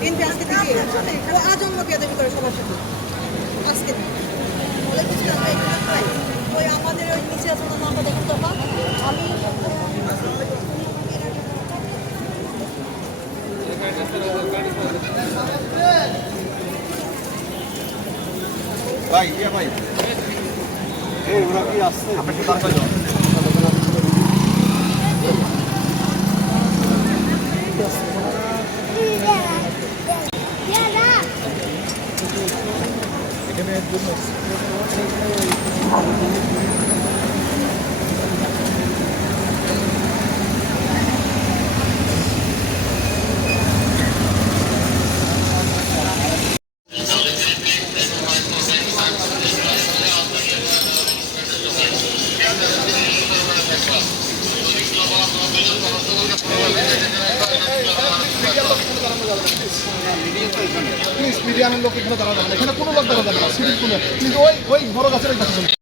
BNP আজকে থেকে ও আজন্ম বেয়াদবি করে সবার সাথে আজকে বলে কিছু না ওই আমাদের ওই নিচে আছে না আমরা দেখুন তখন আমি ভাই ইয়া ভাই এই ওরা কি আসছে আপনি কি তার কাছে এখানে জন্য প্লিজ মিডিয়ানের লোক এখানে দাঁড়া যাবে না, এখানে কোনো লোক দাঁড়া যাবে না, সিভিল কোনো প্লিজ ওই বড় গাছের